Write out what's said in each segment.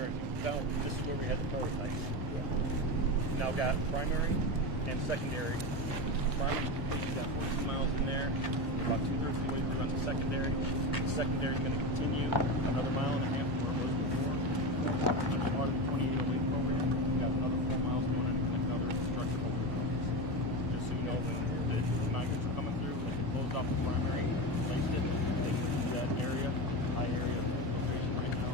there, if you count, this is where we had the prototypes. Now got primary and secondary. Primary, you got 14 miles in there. We're about 2/3 of the way through on the secondary. The secondary is going to continue another mile and a half from where it was before. As part of the 2808 program, we got another 4 miles going in and connect another infrastructure over the roads. Just so you know, when the migrants are coming through, they closed off the primary, placed it, they can do that area, high area location right now.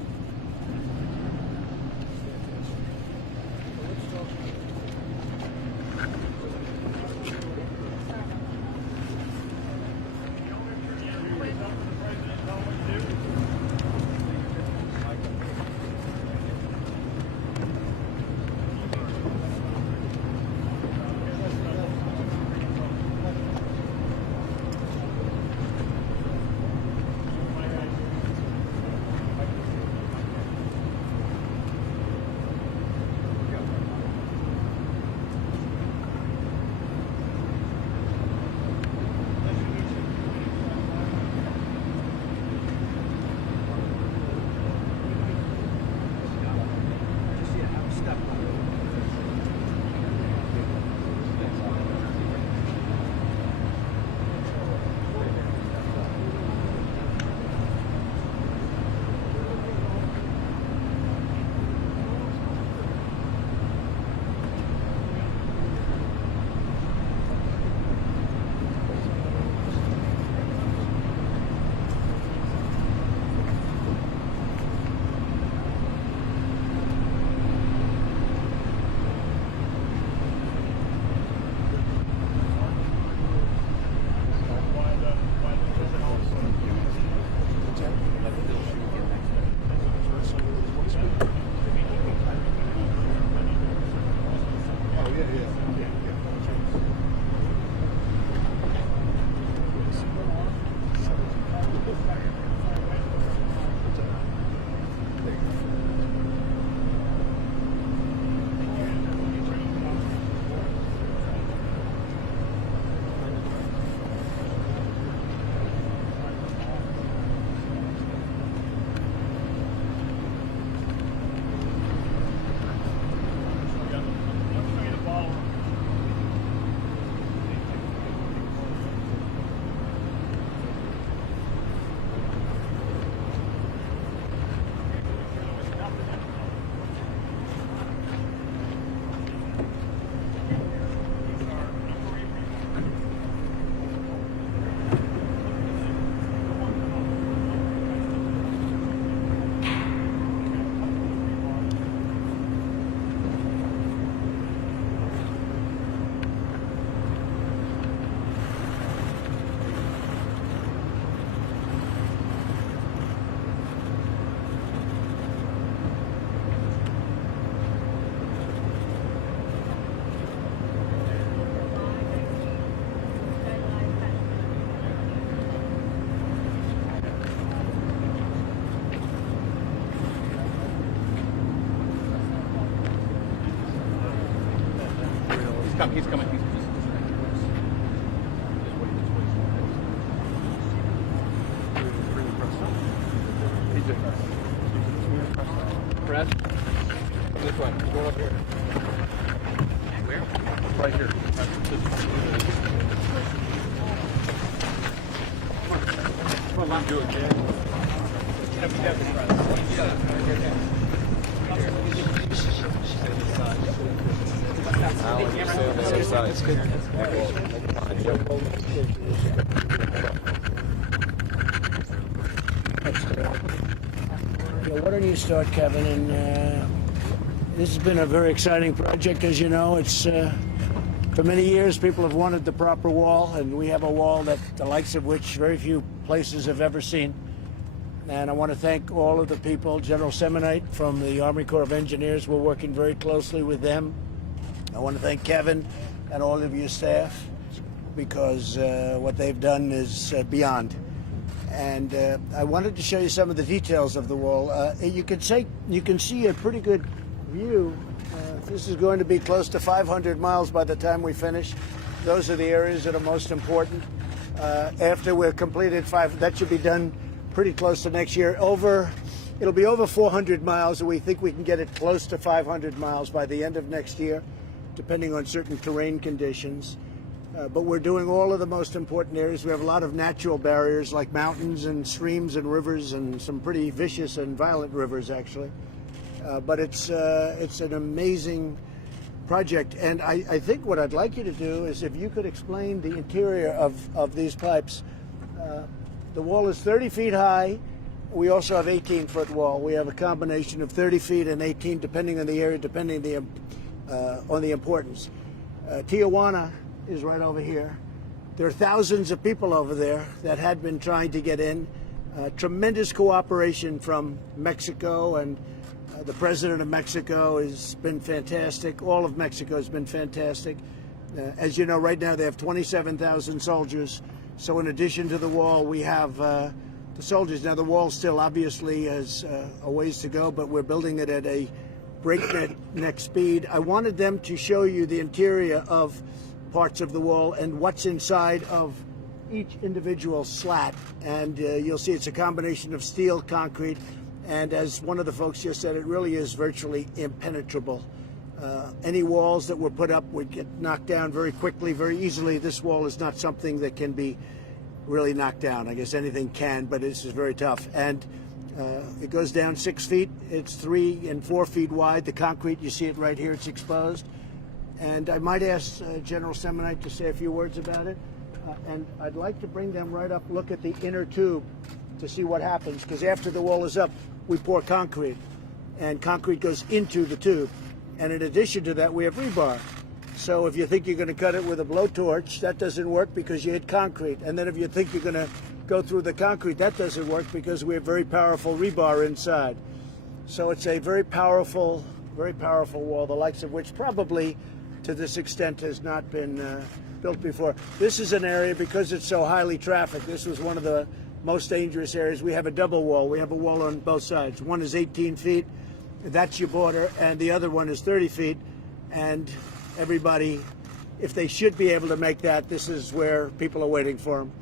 He's coming. Brad, come this way. Go up here. Where? Right here. Come on, do it, man. It's good. Why don't you start, Kevin? And this has been a very exciting project, as you know. It's for many years people have wanted the proper wall, and we have a wall that the likes of which very few places have ever seen. And I want to thank all of the people, General Semonite from the Army Corps of Engineers. We're working very closely with them. I want to thank Kevin and all of your staff, because what they've done is beyond. And I wanted to show you some of the details of the wall. You can see a pretty good view. This is going to be close to 500 miles by the time we finish. Those are the areas that are most important. After we're completed that should be done pretty close to next year. Over It'll be over 400 miles, and we think we can get it close to 500 miles by the end of next year, depending on certain terrain conditions. But we're doing all of the most important areas. We have a lot of natural barriers like mountains and streams and rivers, and some pretty vicious and violent rivers, actually. But it's an amazing project. And I think what I'd like you to do is if you could explain the interior of these pipes. The wall is 30 feet high. We also have 18-foot wall. We have a combination of 30 feet and 18, depending on the area, depending on the importance. Tijuana is right over here. There are thousands of people over there that had been trying to get in. Tremendous cooperation from Mexico, and the president of Mexico has been fantastic. All of Mexico has been fantastic. As you know, right now they have 27,000 soldiers. So in addition to the wall, we have the soldiers. Now the wall still obviously has a ways to go, but we're building it at a breakneck speed. I wanted them to show you the interior of parts of the wall and what's inside of each individual slat. And you'll see it's a combination of steel, concrete, and as one of the folks just said, it really is virtually impenetrable. Any walls that were put up would get knocked down very quickly, very easily. This wall is not something that can be really knocked down. I guess anything can, but this is very tough. And it goes down 6 feet. It's 3 and 4 feet wide. The concrete, you see it right here, it's exposed. And I might ask General Semonite to say a few words about it. And I'd like to bring them right up, look at the inner tube to see what happens, because after the wall is up, we pour concrete, and concrete goes into the tube. And in addition to that, we have rebar. So if you think you're going to cut it with a blowtorch, that doesn't work because you hit concrete. And then if you think you're going to go through the concrete, that doesn't work because we have very powerful rebar inside. So it's a very powerful wall, the likes of which probably to this extent has not been built before. This is an area, because it's so highly trafficked, this was one of the most dangerous areas. We have a double wall. We have a wall on both sides. One is 18 feet. That's your border, and the other one is 30 feet, and everybody, if they should be able to make that, this is where people are waiting for them.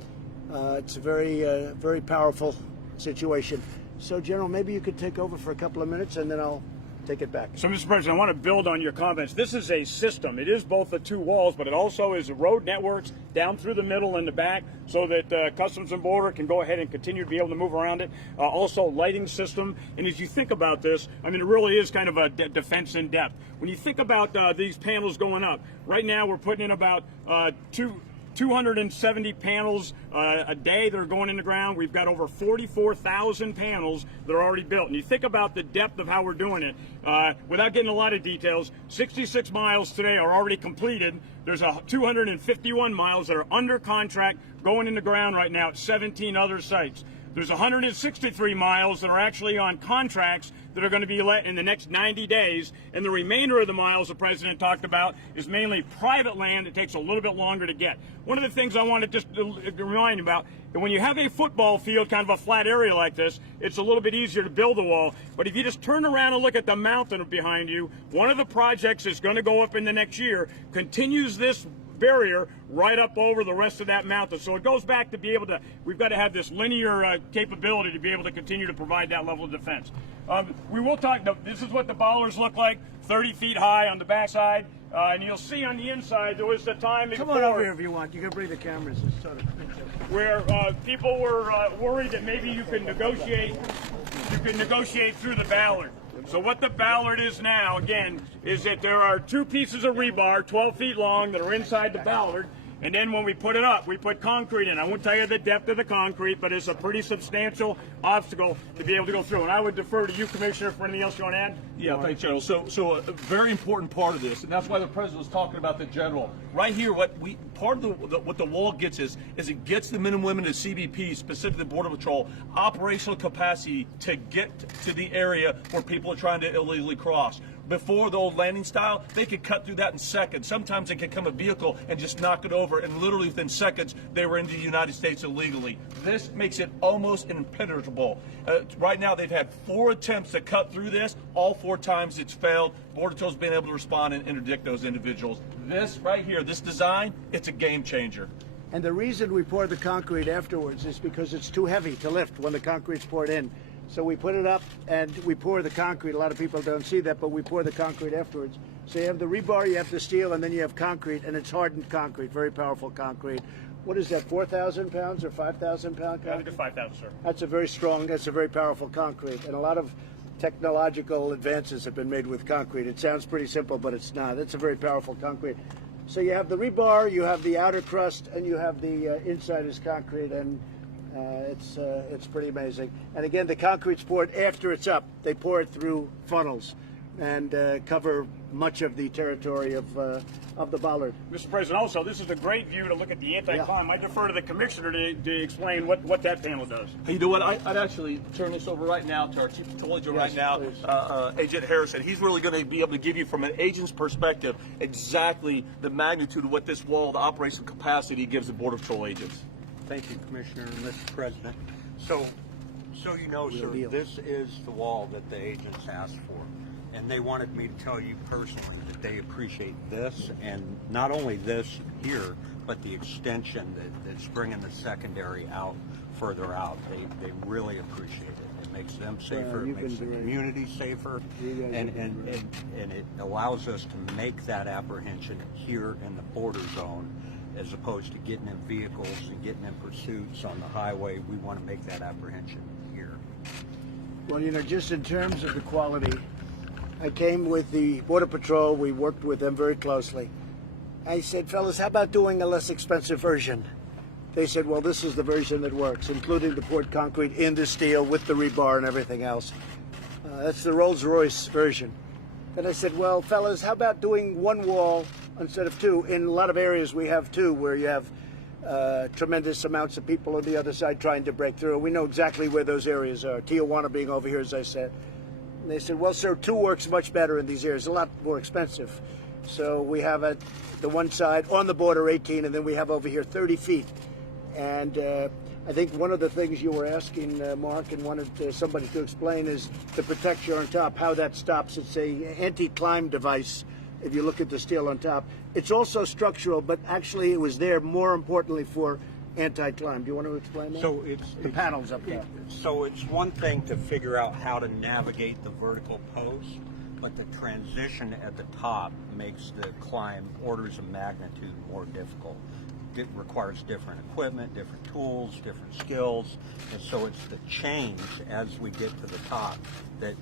It's a very powerful situation. So, General, maybe you could take over for a couple of minutes, and then I'll take it back. So, Mr. President, I want to build on your comments. This is a system. It is both the two walls, but it also is road networks down through the middle and the back so that Customs and Border can go ahead and continue to be able to move around it. Also, lighting system. And as you think about this, I mean, it really is kind of a defense in depth. When you think about these panels going up, right now we're putting in about 270 panels a day that are going in the ground. We've got over 44,000 panels that are already built. And you think about the depth of how we're doing it, without getting a lot of details, 66 miles today are already completed. There's 251 miles that are under contract going in the ground right now at 17 other sites. There's 163 miles that are actually on contracts that are going to be let in the next 90 days, and the remainder of the miles the President talked about is mainly private land that takes a little bit longer to get. One of the things I want to just remind you about, that when you have a football field, kind of a flat area like this, it's a little bit easier to build a wall. But if you just turn around and look at the mountain behind you, one of the projects that's going to go up in the next year continues this barrier right up over the rest of that mountain. So it goes back to be able to, we've got to have this linear capability to be able to continue to provide that level of defense. We will talk, this is what the bollards look like, 30 feet high on the backside. And you'll see on the inside, there was the time before. Come on over here if you want. You can bring the cameras. It's sort of where people were worried that maybe you could negotiate through the ballard. So what the ballard is now, again, is that there are two pieces of rebar, 12 feet long, that are inside the ballard. And then when we put it up, we put concrete in. I won't tell you the depth of the concrete, but it's a pretty substantial obstacle to be able to go through. And I would defer to you, Commissioner, for anything else you want to add. Yeah, thanks, General. So a very important part of this, and that's why the President was talking about the General. Right here, what the wall gets is it gets the men and women of CBP, specifically Border Patrol, operational capacity to get to the area where people are trying to illegally cross. Before the old landing style, they could cut through that in seconds. Sometimes they could come a vehicle and just knock it over, and literally within seconds, they were into the United States illegally. This makes it almost impenetrable. Right now, they've had 4 attempts to cut through this. All 4 times it's failed. Border Patrol's been able to respond and interdict those individuals. This right here, this design, it's a game changer. And the reason we pour the concrete afterwards is because it's too heavy to lift when the concrete's poured in. So we put it up and we pour the concrete. A lot of people don't see that, but we pour the concrete afterwards. So you have the rebar, you have the steel, and then you have concrete, and it's hardened concrete, very powerful concrete. What is that, 4,000 pounds or 5,000 pound concrete? I think it's 5,000, sir. That's a very strong, that's a very powerful concrete. And a lot of technological advances have been made with concrete. It sounds pretty simple, but it's not. It's a very powerful concrete. So you have the rebar, you have the outer crust, and you have the inside is concrete, and it's pretty amazing. And again, the concrete's poured after it's up. They pour it through funnels and cover much of the territory of the bollard. Mr. President, also, this is a great view to look at the anti-climb. I defer to the commissioner to explain what that panel does. Hey, you know what? I'd actually turn this over right now to our chief patrol agent right now, Agent Harrison. He's really going to be able to give you, from an agent's perspective, exactly the magnitude of what this wall, the operational capacity gives the Border Patrol agents. Thank you, Commissioner and Mr. President. So you know, sir, deal. this is the wall that the agents asked for. And they wanted me to tell you personally that they appreciate this, and not only this here, but the extension that's bringing the secondary out further out. They really appreciate it. It makes them safer, it makes the community safer, and it allows us to make that apprehension here in the border zone, as opposed to getting in vehicles and getting in pursuits on the highway. We want to make that apprehension here. Well, you know, just in terms of the quality, I came with the Border Patrol. We worked with them very closely. I said, fellas, how about doing a less expensive version? They said, well, this is the version that works, including the poured concrete in the steel with the rebar and everything else. That's the Rolls-Royce version. Then I said, well, fellas, how about doing one wall instead of two? In a lot of areas, we have two, where you have tremendous amounts of people on the other side trying to break through. We know exactly where those areas are, Tijuana being over here, as I said. And they said, well, sir, two works much better in these areas, a lot more expensive. So we have the one side on the border 18, and then we have over here 30 feet. And I think one of the things you were asking, Mark, and wanted somebody to explain is the protection on top, how that stops. It's a anti-climb device, if you look at the steel on top. It's also structural, but actually it was there more importantly for anti-climb. Do you want to explain that? So it's the panels up there. So it's one thing to figure out how to navigate the vertical post, but the transition at the top makes the climb orders of magnitude more difficult. It requires different equipment, different tools, different skills, and so it's the change as we get to the top that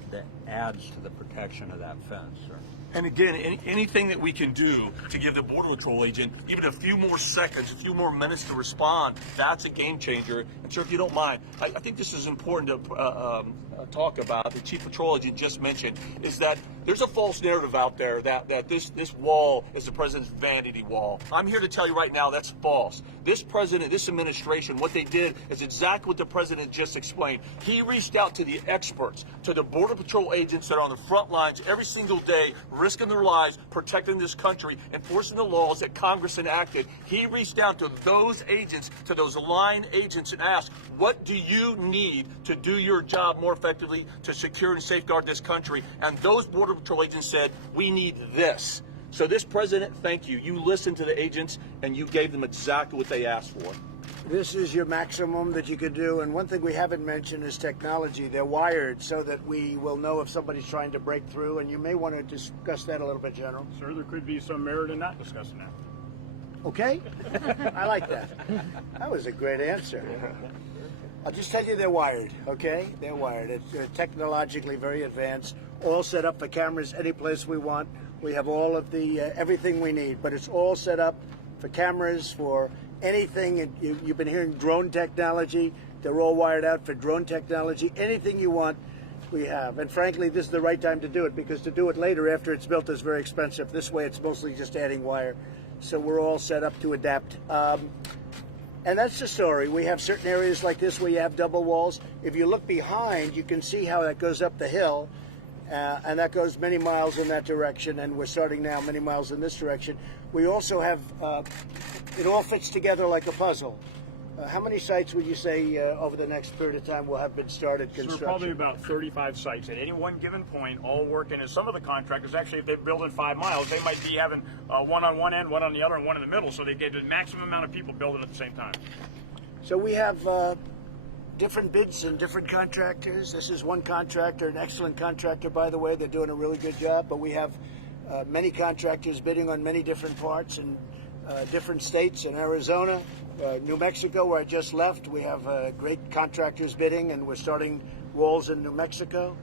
adds to the protection of that fence, sir. And again, anything that we can do to give the Border Patrol agent even a few more seconds, a few more minutes to respond, that's a game changer. And sir, if you don't mind, I think this is important to talk about, the Chief Patrol Agent just mentioned, is that there's a false narrative out there that this wall is the president's vanity wall. I'm here to tell you right now that's false. This president, this administration, what they did is exactly what the president just explained. He reached out to the experts, to the Border Patrol agents that are on the front lines every single day, risking their lives, protecting this country, enforcing the laws that Congress enacted. He reached out to those agents, to those line agents, and asked, what do you need to do your job more effectively to secure and safeguard this country? And those Border Patrol agents said, we need this. So this president, thank you. You listened to the agents and you gave them exactly what they asked for. This is your maximum that you could do. And one thing we haven't mentioned is technology. They're wired so that we will know if somebody's trying to break through. And you may want to discuss that a little bit, General. Sir, there could be some merit in not discussing that. Okay? I like that. That was a great answer. I'll just tell you they're wired, okay? They're wired. It's technologically very advanced, all set up for cameras any place we want. We have all of the, everything we need, but it's all set up for cameras, for anything. You've been hearing drone technology. They're all wired out for drone technology. Anything you want, we have. And frankly, this is the right time to do it, because to do it later after it's built is very expensive. This way, it's mostly just adding wire. So we're all set up to adapt. And that's the story. We have certain areas like this where you have double walls. If you look behind, you can see how that goes up the hill. And that goes many miles in that direction. And we're starting now many miles in this direction. We also have, it all fits together like a puzzle. How many sites would you say over the next period of time will have been started construction? Sir, probably about 35 sites at any one given point, all working. And some of the contractors, actually, if they're building 5 miles, they might be having one on one end, one on the other, and one in the middle. So they get the maximum amount of people building at the same time. So we have different bids and different contractors. This is one contractor, an excellent contractor, by the way. They're doing a really good job, but we have many contractors bidding on many different parts in different states. In Arizona, New Mexico, where I just left, we have great contractors bidding, and we're starting walls in New Mexico.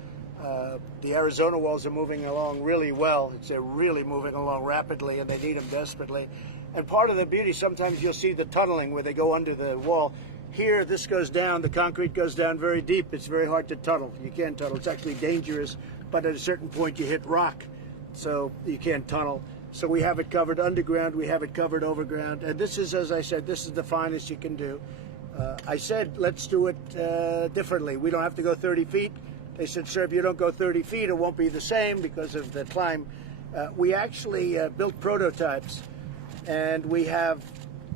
The Arizona walls are moving along really well. They're really moving along rapidly, and they need them desperately. And part of the beauty, sometimes you'll see the tunneling where they go under the wall. Here, this goes down, the concrete goes down very deep. It's very hard to tunnel. You can't tunnel. It's actually dangerous, but at a certain point you hit rock, so you can't tunnel. So we have it covered underground, we have it covered overground, and this is, as I said, this is the finest you can do. I said, let's do it differently. We don't have to go 30 feet. They said, sir, if you don't go 30 feet, it won't be the same because of the climb. We actually built prototypes, and we have,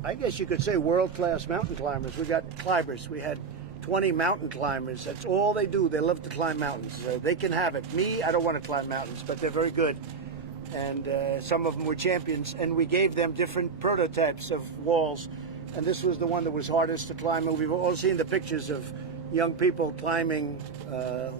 I guess you could say, world-class mountain climbers. We got climbers. We had 20 mountain climbers. That's all they do. They love to climb mountains. They can have it. Me, I don't want to climb mountains, but they're very good. And some of them were champions. And we gave them different prototypes of walls. And this was the one that was hardest to climb. And we've all seen the pictures of young people climbing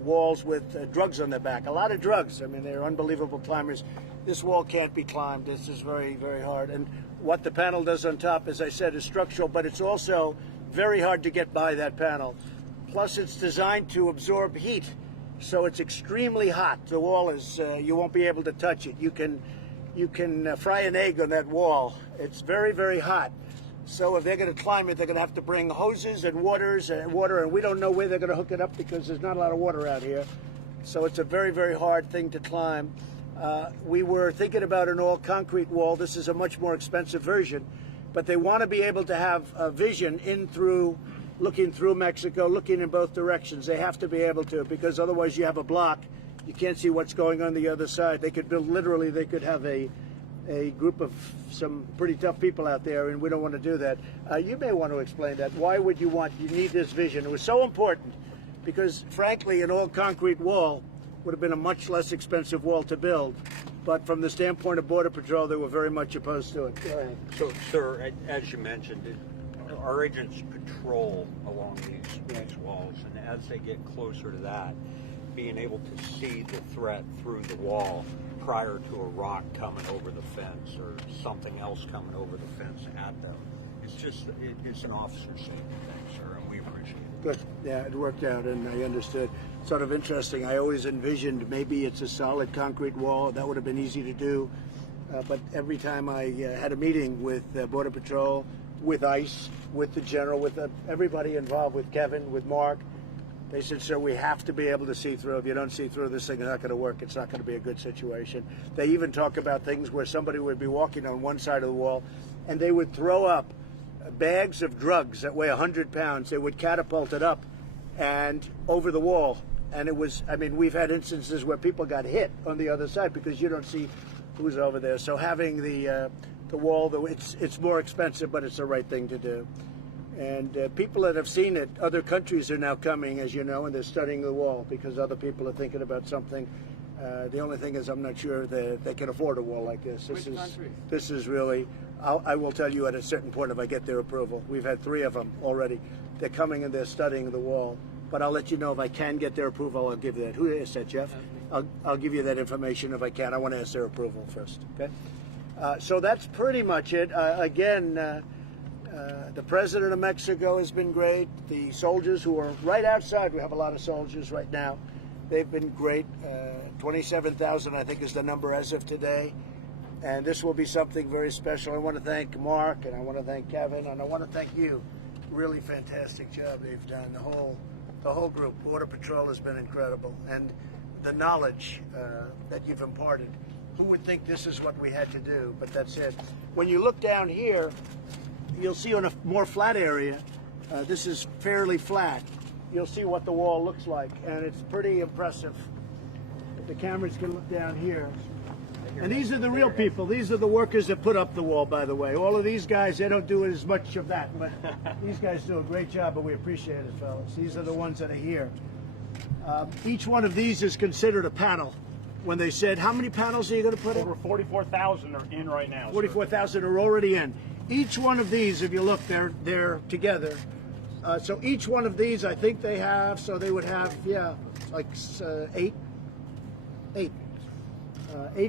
walls with drugs on their back. A lot of drugs. I mean, they're unbelievable climbers. This wall can't be climbed. This is very, very hard. And what the panel does on top, as I said, is structural, but it's also very hard to get by that panel. Plus, it's designed to absorb heat, so it's extremely hot. The wall is, you won't be able to touch it. You can fry an egg on that wall. It's very, very hot. So if they're going to climb it, they're going to have to bring hoses and water, and we don't know where they're going to hook it up because there's not a lot of water out here. So it's a very, very hard thing to climb. We were thinking about an all-concrete wall. This is a much more expensive version, but they want to be able to have a vision in through, looking through Mexico, looking in both directions. They have to be able to, because otherwise you have a block. You can't see what's going on the other side. They could build, literally, they could have a group of some pretty tough people out there, and we don't want to do that. You may want to explain that. Why would you need this vision? It was so important because, frankly, an all-concrete wall would have been a much less expensive wall to build. But from the standpoint of Border Patrol, they were very much opposed to it. Go ahead. So, sir, as you mentioned, our agents patrol along these walls, and as they get closer to that, being able to see the threat through the wall prior to a rock coming over the fence or something else coming over the fence at them, it's an officer safety thing, sir, and we appreciate it. Good. Yeah, it worked out, and I understood. Sort of interesting. I always envisioned maybe it's a solid concrete wall. That would have been easy to do. But every time I had a meeting with Border Patrol, with ICE, with the general, with everybody involved, with Kevin, with Mark, they said, sir, we have to be able to see through. If you don't see through, this thing is not going to work. It's not going to be a good situation. They even talk about things where somebody would be walking on one side of the wall, and they would throw up bags of drugs that weigh 100 pounds. They would catapult it up and over the wall. And it was, I mean, we've had instances where people got hit on the other side because you don't see who's over there. So having the wall, though, it's more expensive, but it's the right thing to do. And people that have seen it, other countries are now coming, as you know, and they're studying the wall because other people are thinking about something. The only thing is I'm not sure they can afford a wall like this. This is really, I will tell you at a certain point if I get their approval. We've had 3 of them already. They're coming and they're studying the wall. But I'll let you know if I can get their approval. I'll give you that. Who is that, Jeff? I'll give you that information if I can. I want to ask their approval first. Okay. So that's pretty much it. Again, the president of Mexico has been great. The soldiers who are right outside. We have a lot of soldiers right now. They've been great. 27,000, I think, is the number as of today. And this will be something very special. I want to thank Mark, and I want to thank Kevin, and I want to thank you. Really fantastic job they've done. The whole group. Border Patrol has been incredible. And the knowledge that you've imparted. Who would think this is what we had to do? But that's it. When you look down here, you'll see on a more flat area, this is fairly flat. You'll see what the wall looks like, and it's pretty impressive. If the cameras can look down here. And these are the real people. These are the workers that put up the wall, by the way. All of these guys, they don't do as much of that, but these guys do a great job, but we appreciate it, fellas. These are the ones that are here. Each one of these is considered a panel. When they said, how many panels are you going to put in? Over 44,000 are in right now. 44,000 are already in. Each one of these, if you look, they're together. So each one of these, I think they have, so they would have, like eight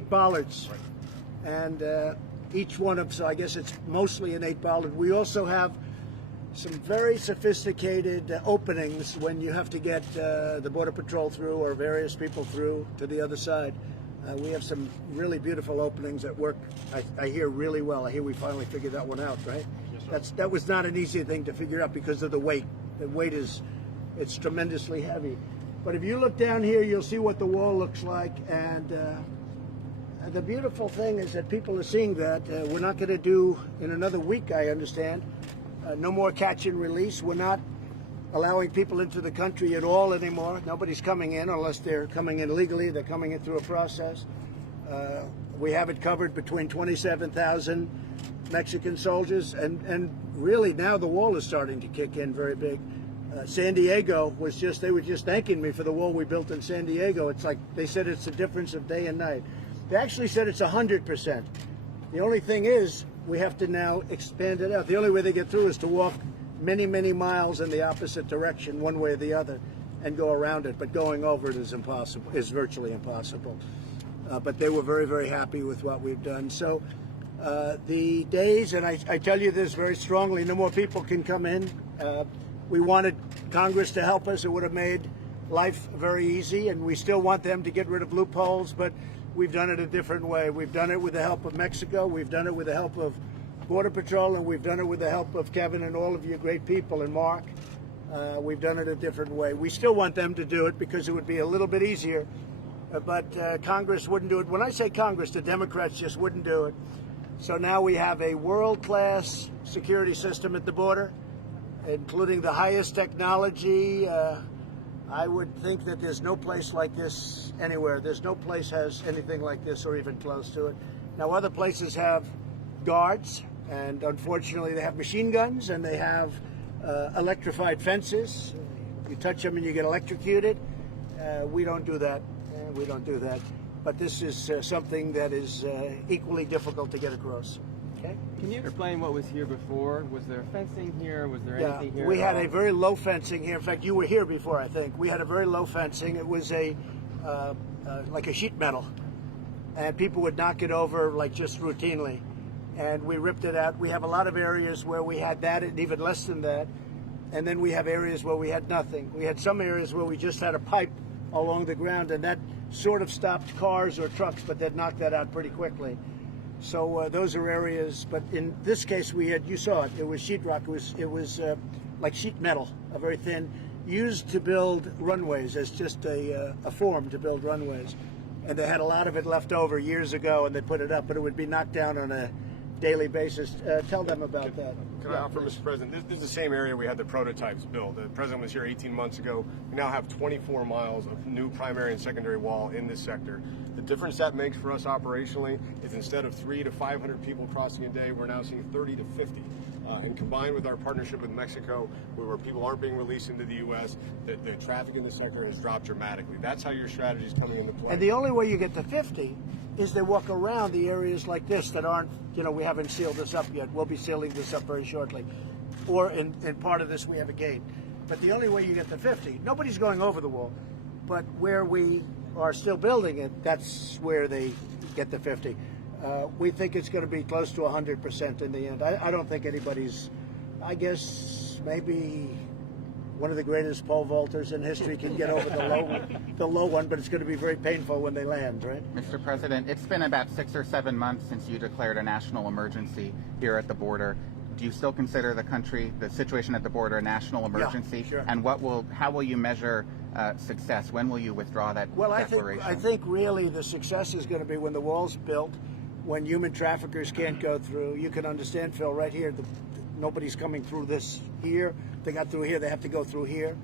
bollards. And each one of, so I guess it's mostly an 8-bollard. We also have some very sophisticated openings when you have to get the Border Patrol through or various people through to the other side. We have some really beautiful openings that work, I hear, really well. I hear we finally figured that one out, right? Yes, sir. That was not an easy thing to figure out because of the weight. The weight it's tremendously heavy. But if you look down here, you'll see what the wall looks like. And the beautiful thing is that people are seeing that. We're not going to do, in another week, I understand, no more catch and release. We're not allowing people into the country at all anymore. Nobody's coming in unless they're coming in legally. They're coming in through a process. We have it covered between 27,000 Mexican soldiers, and really now the wall is starting to kick in very big. San Diego they were just thanking me for the wall we built in San Diego. It's like they said it's the difference of day and night. They actually said it's 100%. The only thing is we have to now expand it out. The only way they get through is to walk many, many miles in the opposite direction, one way or the other, and go around it. But going over it is impossible, is virtually impossible. But they were very, very happy with what we've done. So the days, and I tell you this very strongly, no more people can come in. We wanted Congress to help us. It would have made life very easy, and we still want them to get rid of loopholes, but we've done it a different way. We've done it with the help of Mexico. We've done it with the help of Border Patrol, and we've done it with the help of Kevin and all of you great people and Mark. We've done it a different way. We still want them to do it because it would be a little bit easier, but Congress wouldn't do it. When I say Congress, the Democrats just wouldn't do it. So now we have a world-class security system at the border, including the highest technology. I would think that there's no place like this anywhere. There's no place has anything like this or even close to it. Now, other places have guards, and unfortunately they have machine guns, and they have electrified fences. You touch them and you get electrocuted. We don't do that. We don't do that. But this is something that is equally difficult to get across. Okay? Can you explain what was here before? Was there fencing here? Was there anything here? We had at all? a very low fencing here. In fact, you were here before, I think. We had a very low fencing. It was like a sheet metal, and people would knock it over like just routinely. And we ripped it out. We have a lot of areas where we had that and even less than that. And then we have areas where we had nothing. We had some areas where we just had a pipe along the ground, and that sort of stopped cars or trucks, but they'd knocked that out pretty quickly. So those are areas, but in this case you saw it, it was sheetrock, it was like sheet metal, a very thin, used to build runways as just a form to build runways. And they had a lot of it left over years ago, and they put it up, but it would be knocked down on a daily basis. Tell them about that. Can I offer, Mr. President? This is the same area we had the prototypes built. The President was here 18 months ago. We now have 24 miles of new primary and secondary wall in this sector. The difference that makes for us operationally is instead of 300 to 500 people crossing a day, we're now seeing 30 to 50. And combined with our partnership with Mexico, where people aren't being released into the U.S., the traffic in the sector has dropped dramatically. That's how your strategy is coming into play. And the only way you get to 50 is they walk around the areas like this that aren't, we haven't sealed this up yet. We'll be sealing this up very shortly. Or in part of this, we have a gate. But the only way you get to 50, nobody's going over the wall. But where we are still building it, that's where they get to 50. We think it's going to be close to 100% in the end. I don't think anybody's, I guess maybe one of the greatest pole vaulters in history can get over the low one, but it's going to be very painful when they land, right? Mr. President, it's been about 6 or 7 months since you declared a national emergency here at the border. Do you still consider the situation at the border, a national emergency? Yeah, sure. And how will you measure success? When will you withdraw that declaration? I think really the success is going to be when the wall's built, when human traffickers can't go through. You can understand, Phil, right here, nobody's coming through this here. They got through here, they have to go through here.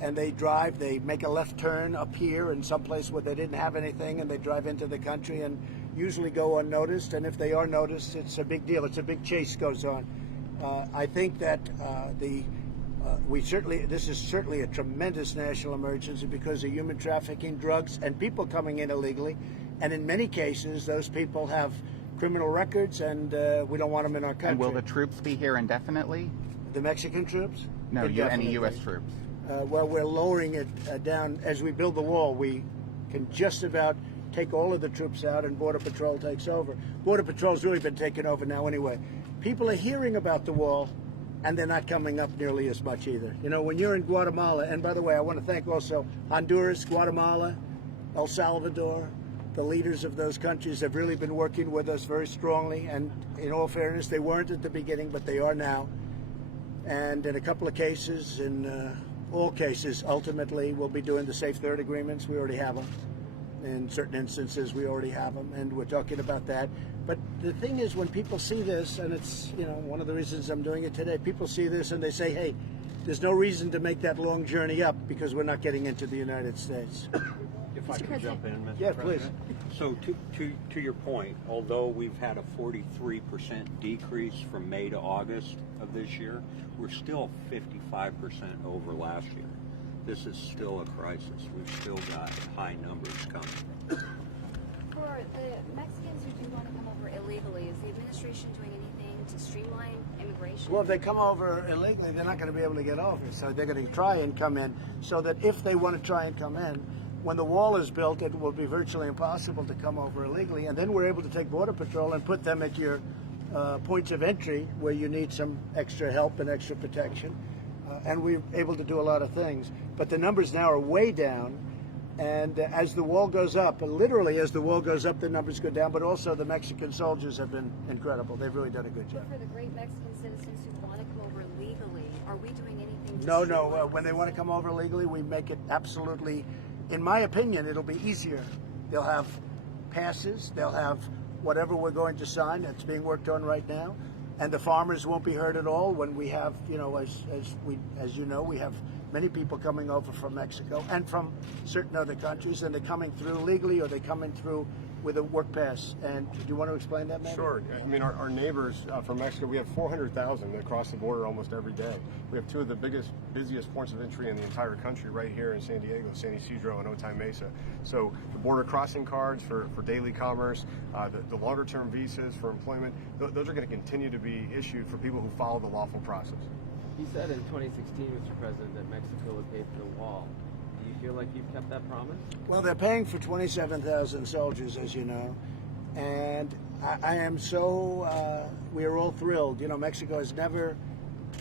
And they make a left turn up here in some place where they didn't have anything, and they drive into the country and usually go unnoticed. And if they are noticed, it's a big deal. It's a big chase goes on. I think that this is certainly a tremendous national emergency because of human trafficking, drugs, and people coming in illegally. And in many cases, those people have criminal records, and we don't want them in our country. And will the troops be here indefinitely? The Mexican troops? No, any indefinitely. U.S. troops. Well, we're lowering it down. As we build the wall, we can just about take all of the troops out and Border Patrol takes over. Border Patrol's really been taken over now anyway. People are hearing about the wall and they're not coming up nearly as much either. You know, when you're in Guatemala, and by the way, I want to thank also Honduras, Guatemala, El Salvador, the leaders of those countries have really been working with us very strongly, and in all fairness, they weren't at the beginning, but they are now. And in a couple of cases, in all cases, ultimately, we'll be doing the Safe Third agreements. We already have them. In certain instances, we already have them, and we're talking about that. But the thing is, when people see this, and it's, you know, one of the reasons I'm doing it today, people see this and they say, hey, there's no reason to make that long journey up because we're not getting into the United States. If I could jump in, Mr. Yeah, President. So to your point, although we've had a 43% decrease from May to August of this year, we're still 55% over last year. This is still a crisis. We've still got high numbers coming. For the Mexicans who do want to come over illegally, is the administration doing anything to streamline immigration? Well, if they come over illegally, they're not going to be able to get over. So they're going to try and come in, so that if they want to try and come in, when the wall is built, it will be virtually impossible to come over illegally. And then we're able to take Border Patrol and put them at your points of entry where you need some extra help and extra protection. And we're able to do a lot of things. But the numbers now are way down. And as the wall goes up, literally as the wall goes up, the numbers go down. But also the Mexican soldiers have been incredible. They've really done a good job. But for the great Mexican citizens who want to come over legally, are we doing anything to No. streamline When the they want to system? come over legally, we make it absolutely, in my opinion, it'll be easier. They'll have passes. They'll have whatever we're going to sign. That's being worked on right now. And the farmers won't be hurt at all when we have, you know, as you know, we have many people coming over from Mexico and from certain other countries, and they're coming through legally or they're coming through with a work pass. And do you want to explain that, Matt? Sure. I mean, our neighbors from Mexico, we have 400,000 that cross the border almost every day. We have two of the busiest points of entry in the entire country right here in San Diego, San Isidro and Otay Mesa. So the border crossing cards for daily commerce, the longer term visas for employment, those are going to continue to be issued for people who follow the lawful process. You said in 2016, Mr. President, that Mexico would pay for the wall. Do you feel like you've kept that promise? Well, they're paying for 27,000 soldiers, as you know, and I am so, we are all thrilled. You know, Mexico has never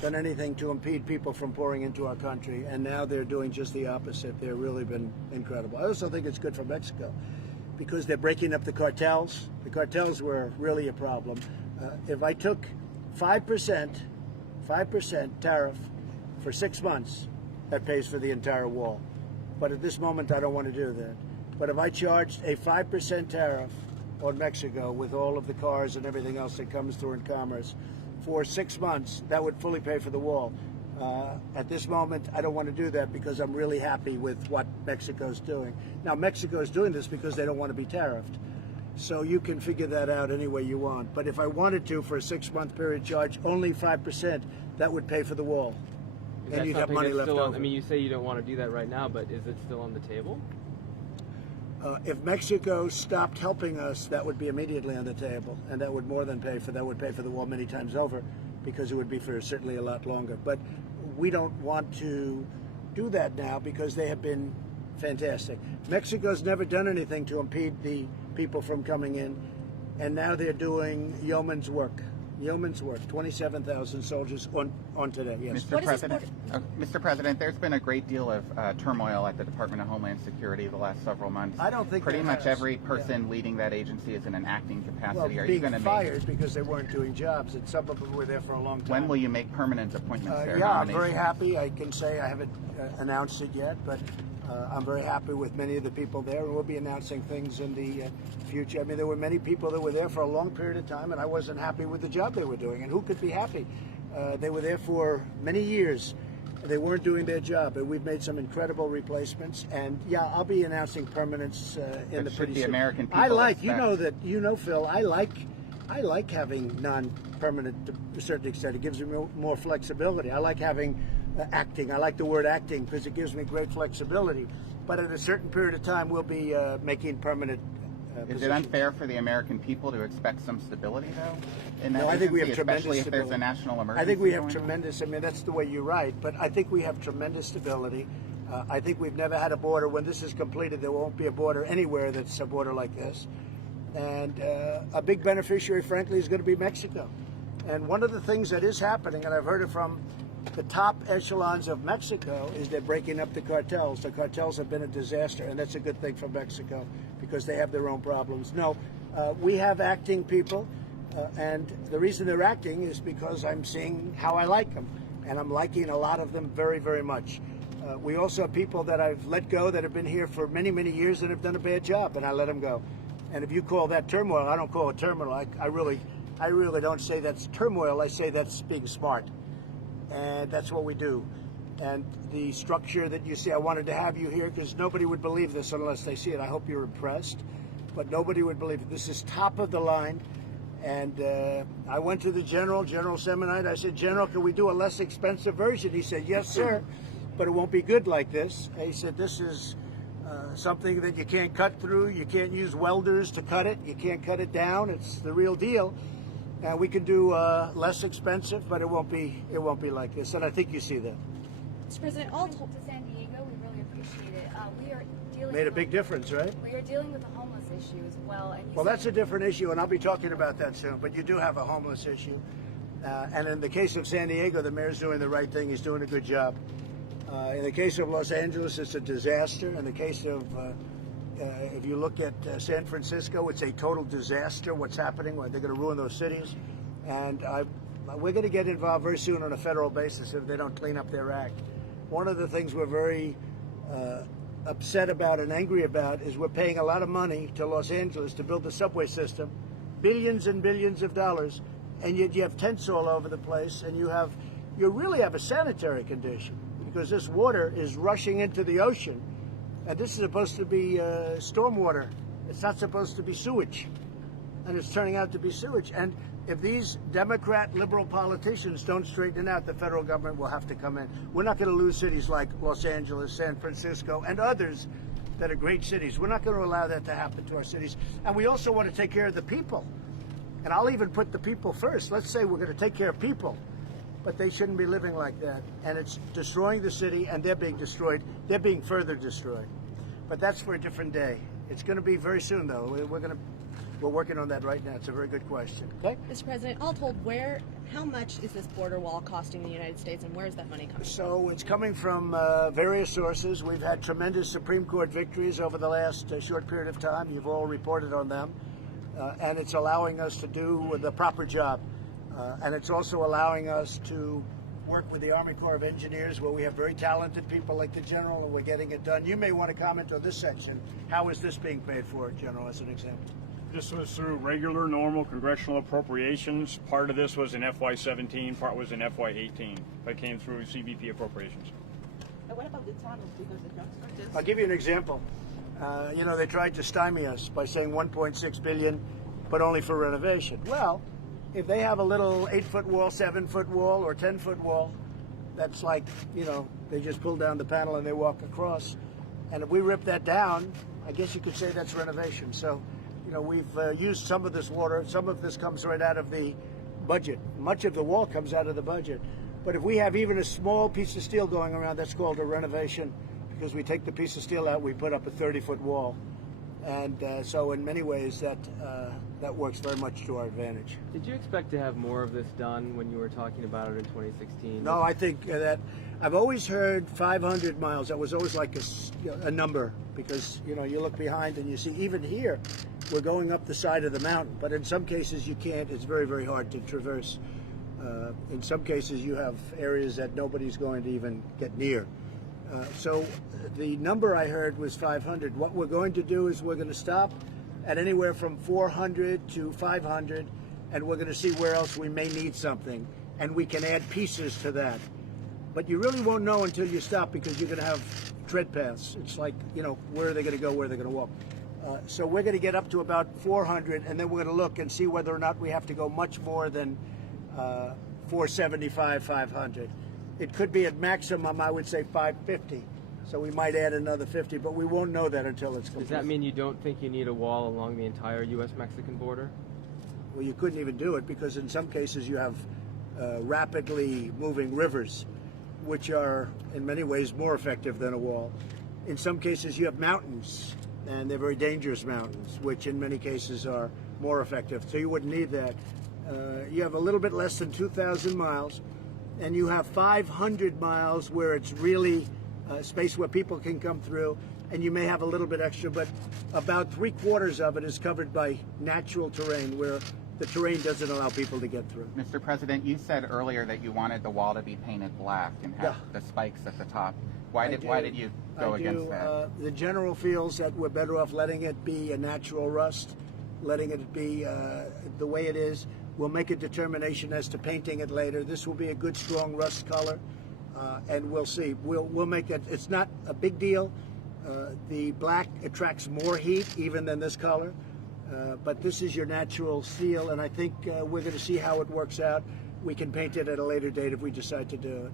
done anything to impede people from pouring into our country, and now they're doing just the opposite. They've really been incredible. I also think it's good for Mexico because they're breaking up the cartels. The cartels were really a problem. If I took 5% tariff for 6 months, that pays for the entire wall. But at this moment, I don't want to do that. But if I charged a 5% tariff on Mexico with all of the cars and everything else that comes through in commerce for 6 months, that would fully pay for the wall. At this moment, I don't want to do that because I'm really happy with what Mexico's doing. Now, Mexico's doing this because they don't want to be tariffed. So you can figure that out any way you want. But if I wanted to, for a 6-month period, charge only 5%, that would pay for the wall. Is And that you'd have something money that's left still on, over. I mean, you say you don't want to do that right now, but is it still on the table? If Mexico stopped helping us, that would be immediately on the table, and that would more than pay for the wall many times over, because it would be for certainly a lot longer. But we don't want to do that now because they have been fantastic. Mexico's never done anything to impede the people from coming in, and now they're doing yeoman's work. 27,000 soldiers on today. Yes. Mr. President, there's been a great deal of turmoil at the Department of Homeland Security the last several months. I don't think pretty there much has. every person leading that agency is in an acting capacity. Well, Are you being going to fired because they weren't doing jobs, and some of them were there for a long time. When will you make permanent appointments there? Yeah, I'm very nominations? happy. I can say I haven't announced it yet, but I'm very happy with many of the people there, and we'll be announcing things in the future. I mean, there were many people that were there for a long period of time, and I wasn't happy with the job they were doing. And who could be happy? They were there for many years. They weren't doing their job, and we've made some incredible replacements. And yeah, I'll be announcing permanence in the should pretty the soon. American people I like, expect? you know, Phil. I like having non-permanent to a certain extent. It gives me more flexibility. I like having acting. I like the word acting because it gives me great flexibility. But at a certain period of time, we'll be making permanent Is it positions. unfair for the American people to expect some stability, though? In that No, I think we have agency, tremendous especially if there's a stability. national emergency. I think we have going on? tremendous. I mean, that's the way you're right, but I think we have tremendous stability. I think we've never had a border. When this is completed, there won't be a border anywhere that's a border like this. And a big beneficiary, frankly, is going to be Mexico. And one of the things that is happening, and I've heard it from the top echelons of Mexico, is they're breaking up the cartels. The cartels have been a disaster, and that's a good thing for Mexico because they have their own problems. No, we have acting people, and the reason they're acting is because I'm seeing how I like them, and I'm liking a lot of them very, very much. We also have people that I've let go that have been here for many, many years and have done a bad job, and I let them go. And if you call that turmoil, I don't call it turmoil. I really don't say that's turmoil. I say that's being smart. And that's what we do. And the structure that you see, I wanted to have you here because nobody would believe this unless they see it. I hope you're impressed, but nobody would believe it. This is top of the line. And I went to the General Semonite. I said, General, can we do a less expensive version? He said, yes, sir, but it won't be good like this. And he said, this is something that you can't cut through. You can't use welders to cut it. You can't cut it down. It's the real deal. We can do less expensive, but it won't be like this. And I think you see that. Mr. President, all to San Diego, we really appreciate it. We are dealing Made a with, big difference, right? We are dealing with a homeless issue as well. And Well, that's a different issue, and I'll be talking about that soon. But you do have a homeless issue. And in the case of San Diego, the mayor's doing the right thing. He's doing a good job. In the case of Los Angeles, it's a disaster. In the case of, if you look at San Francisco, it's a total disaster what's happening. They're going to ruin those cities. And we're going to get involved very soon on a federal basis if they don't clean up their act. One of the things we're very upset about and angry about is we're paying a lot of money to Los Angeles to build the subway system, billions and billions of dollars, and yet you have tents all over the place, and you really have a sanitary condition because this water is rushing into the ocean, and this is supposed to be stormwater. It's not supposed to be sewage, and it's turning out to be sewage. And if these Democrat liberal politicians don't straighten it out, the federal government will have to come in. We're not going to lose cities like Los Angeles, San Francisco, and others that are great cities. We're not going to allow that to happen to our cities. And we also want to take care of the people. And I'll even put the people first. Let's say we're going to take care of people, but they shouldn't be living like that. And it's destroying the city, and they're being destroyed. They're being further destroyed. But that's for a different day. It's going to be very soon, though. We're working on that right now. It's a very good question. Okay? Mr. President, all told, how much is this border wall costing the United States, and where is that money coming from? So it's coming from various sources. We've had tremendous Supreme Court victories over the last short period of time. You've all reported on them. And it's allowing us to do the proper job. And it's also allowing us to work with the Army Corps of Engineers, where we have very talented people like the General, and we're getting it done. You may want to comment on this section. How is this being paid for, General, as an example? This was through regular, normal congressional appropriations. Part of this was in FY17, part was in FY18. That came through CBP appropriations. And what about the tunnels? Because the trucks are just... I'll give you an example. They tried to stymie us by saying $1.6 billion, but only for renovation. Well, if they have a little 8-foot wall, 7-foot wall, or 10-foot wall, that's like, they just pull down the panel and they walk across. And if we rip that down, I guess you could say that's renovation. So, we've used some of this water. Some of this comes right out of the budget. Much of the wall comes out of the budget. But if we have even a small piece of steel going around, that's called a renovation, because we take the piece of steel out, we put up a 30-foot wall. And so in many ways, that works very much to our advantage. Did you expect to have more of this done when you were talking about it in 2016? No, I think that I've always heard 500 miles. That was always like a number, because, you look behind and you see, even here, we're going up the side of the mountain. But in some cases, you can't. It's very, very hard to traverse. In some cases, you have areas that nobody's going to even get near. So the number I heard was 500. What we're going to do is we're going to stop at anywhere from 400 to 500, and we're going to see where else we may need something, and we can add pieces to that. But you really won't know until you stop, because you're going to have tread paths. It's like, where are they going to go, where are they going to walk? So we're going to get up to about 400, and then we're going to look and see whether or not we have to go much more than 475, 500. It could be at maximum, I would say 550. So we might add another 50, but we won't know that until it's complete. Does that mean you don't think you need a wall along the entire U.S.-Mexican border? Well, you couldn't even do it because in some cases you have rapidly moving rivers, which are in many ways more effective than a wall. In some cases you have mountains, and they're very dangerous mountains, which in many cases are more effective. So you wouldn't need that. You have a little bit less than 2,000 miles, and you have 500 miles where it's really space where people can come through, and you may have a little bit extra, but about 3/4 of it is covered by natural terrain where the terrain doesn't allow people to get through. Mr. President, you said earlier that you wanted the wall to be painted black and have the spikes at the top. Why did you go against that? The general feels that we're better off letting it be a natural rust, letting it be the way it is. We'll make a determination as to painting it later. This will be a good, strong rust color, and we'll see. We'll make it. It's not a big deal. The black attracts more heat even than this color, but this is your natural seal, and I think we're going to see how it works out. We can paint it at a later date if we decide to do it.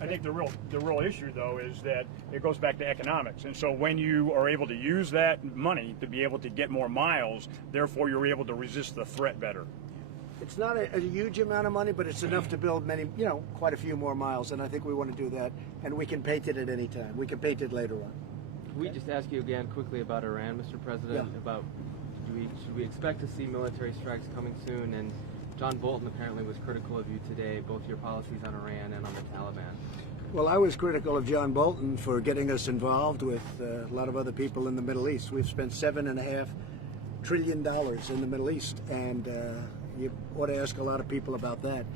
I think the real issue, though, is that it goes back to economics. And so when you are able to use that money to be able to get more miles, therefore you're able to resist the threat better. It's not a huge amount of money, but it's enough to build many, quite a few more miles, and I think we want to do that. And we can paint it at any time. We can paint it later on. Can we just ask you again quickly about Iran, Mr. President? Yeah. About should we expect to see military strikes coming soon? And John Bolton apparently was critical of you today, both your policies on Iran and on the Taliban. Well, I was critical of John Bolton for getting us involved with a lot of other people in the Middle East. We've spent $7.5 trillion in the Middle East, and you ought to ask a lot of people about that.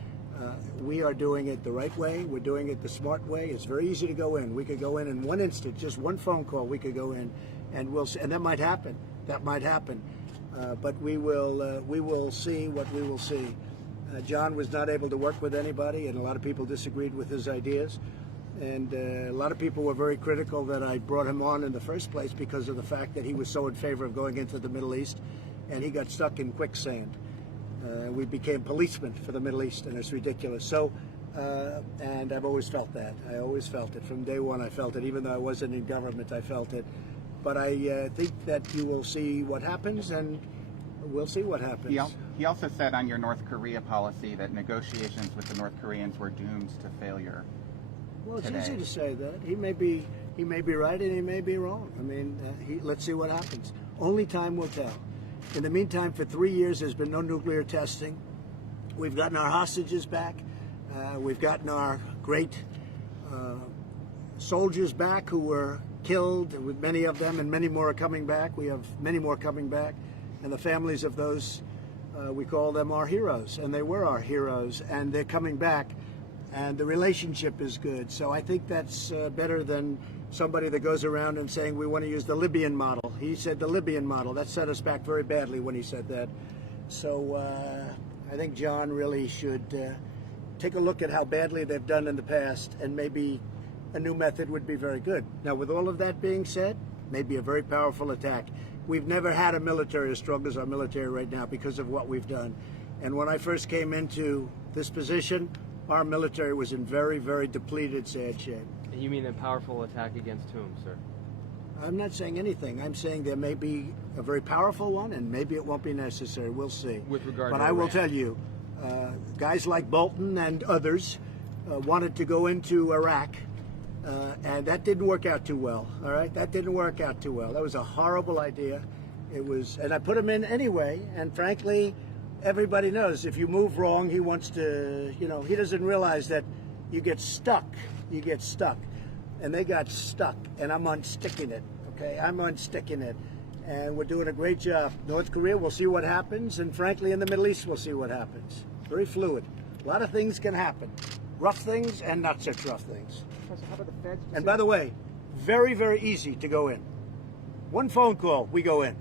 We are doing it the right way. We're doing it the smart way. It's very easy to go in. We could go in one instant, just one phone call. We could go in, and we'll see. And that might happen. That might happen. But we will see what we will see. John was not able to work with anybody, and a lot of people disagreed with his ideas. And a lot of people were very critical that I brought him on in the first place because of the fact that he was so in favor of going into the Middle East, and he got stuck in quicksand. We became policemen for the Middle East, and it's ridiculous. So, and I've always felt that. I always felt it. From day one, I felt it. Even though I wasn't in government, I felt it. But I think that you will see what happens, and we'll see what happens. He also said on your North Korea policy that negotiations with the North Koreans were doomed to failure. Well, it's today. easy to say that. He may be right and he may be wrong. I mean, let's see what happens. Only time will tell. In the meantime, for 3 years, there's been no nuclear testing. We've gotten our hostages back. We've gotten our great soldiers back who were killed, with many of them, and many more are coming back. We have many more coming back. And the families of those, we call them our heroes. And they were our heroes, and they're coming back. And the relationship is good. So I think that's better than somebody that goes around and saying we want to use the Libyan model. He said the Libyan model. That set us back very badly when he said that. So I think John really should take a look at how badly they've done in the past, and maybe a new method would be very good. Now, with all of that being said, maybe a very powerful attack. We've never had a military as strong as our military right now because of what we've done. And when I first came into this position, our military was in very, very depleted, sad shape. And you mean a powerful attack against whom, sir? I'm not saying anything. I'm saying there may be a very powerful one, and maybe it won't be necessary. We'll see. With regard but to I will Iran. tell you, guys like Bolton and others wanted to go into Iraq, and that didn't work out too well. All right, that didn't work out too well. That was a horrible idea. It was, and I put him in anyway. And frankly, everybody knows if you move wrong, he wants to. He doesn't realize that you get stuck. You get stuck. And they got stuck, and I'm unsticking it, okay? I'm unsticking it, and we're doing a great job. North Korea, we'll see what happens, and frankly, in the Middle East, we'll see what happens. Very fluid. A lot of things can happen. Rough things and not such rough things. How about the feds? And by the way, very, very easy to go in. One phone call, we go in.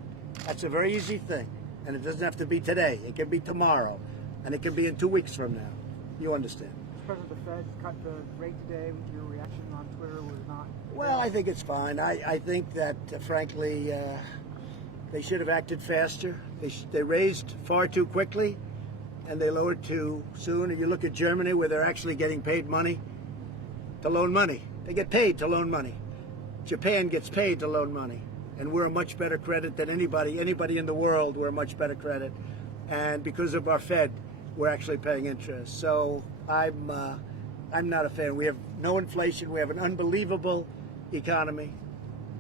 That's a very easy thing, and it doesn't have to be today. It can be tomorrow, and it can be in 2 weeks from now. You understand? President, the feds cut the rate today. Your reaction on Twitter was not. Well, I think it's fine. I think that, frankly, they should have acted faster. They raised far too quickly, and they lowered too soon. And you look at Germany, where they're actually getting paid money to loan money. They get paid to loan money. Japan gets paid to loan money, and we're a much better credit than anybody in the world. We're a much better credit, and because of our Fed, we're actually paying interest. So I'm not a fan. We have no inflation. We have an unbelievable economy.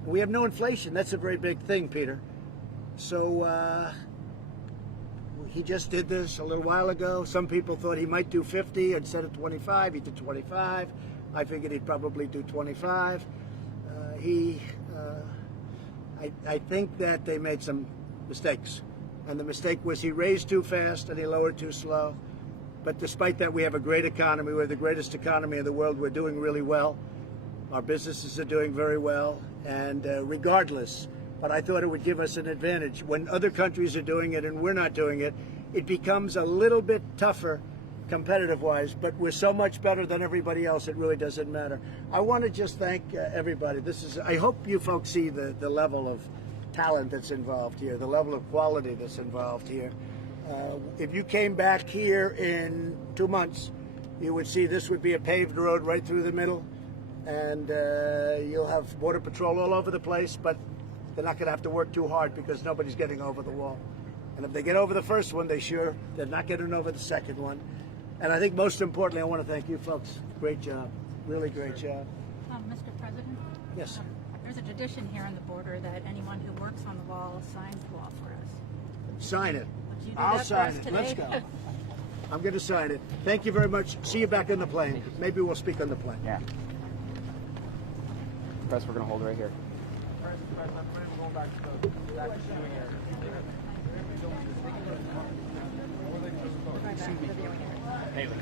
We have no inflation. That's a very big thing, Peter. So he just did this a little while ago. Some people thought he might do 50 instead of 25. He did 25. I figured he'd probably do 25. I think that they made some mistakes. And the mistake was he raised too fast and he lowered too slow. But despite that, we have a great economy. We're the greatest economy in the world. We're doing really well. Our businesses are doing very well. And regardless, but I thought it would give us an advantage. When other countries are doing it and we're not doing it, it becomes a little bit tougher competitive-wise, but we're so much better than everybody else, it really doesn't matter. I want to just thank everybody. I hope you folks see the level of talent that's involved here, the level of quality that's involved here. If you came back here in 2 months, you would see this would be a paved road right through the middle, and you'll have Border Patrol all over the place, but they're not going to have to work too hard because nobody's getting over the wall. And if they get over the first one, they're not getting over the second one. And I think most importantly, I want to thank you folks. Great job. Really great job. Mr. President? Yes. There's a tradition here on the border that anyone who works on the wall signs the wall for us. Sign it. Would you do I'll that for sign us it. today? Let's go. I'm going to sign it. Thank you very much. See you back on the plane. Maybe we'll speak on the plane. Yeah. Press, we're going to hold right here. President, we're going back to the viewing area. We're going back to the viewing area. Haley.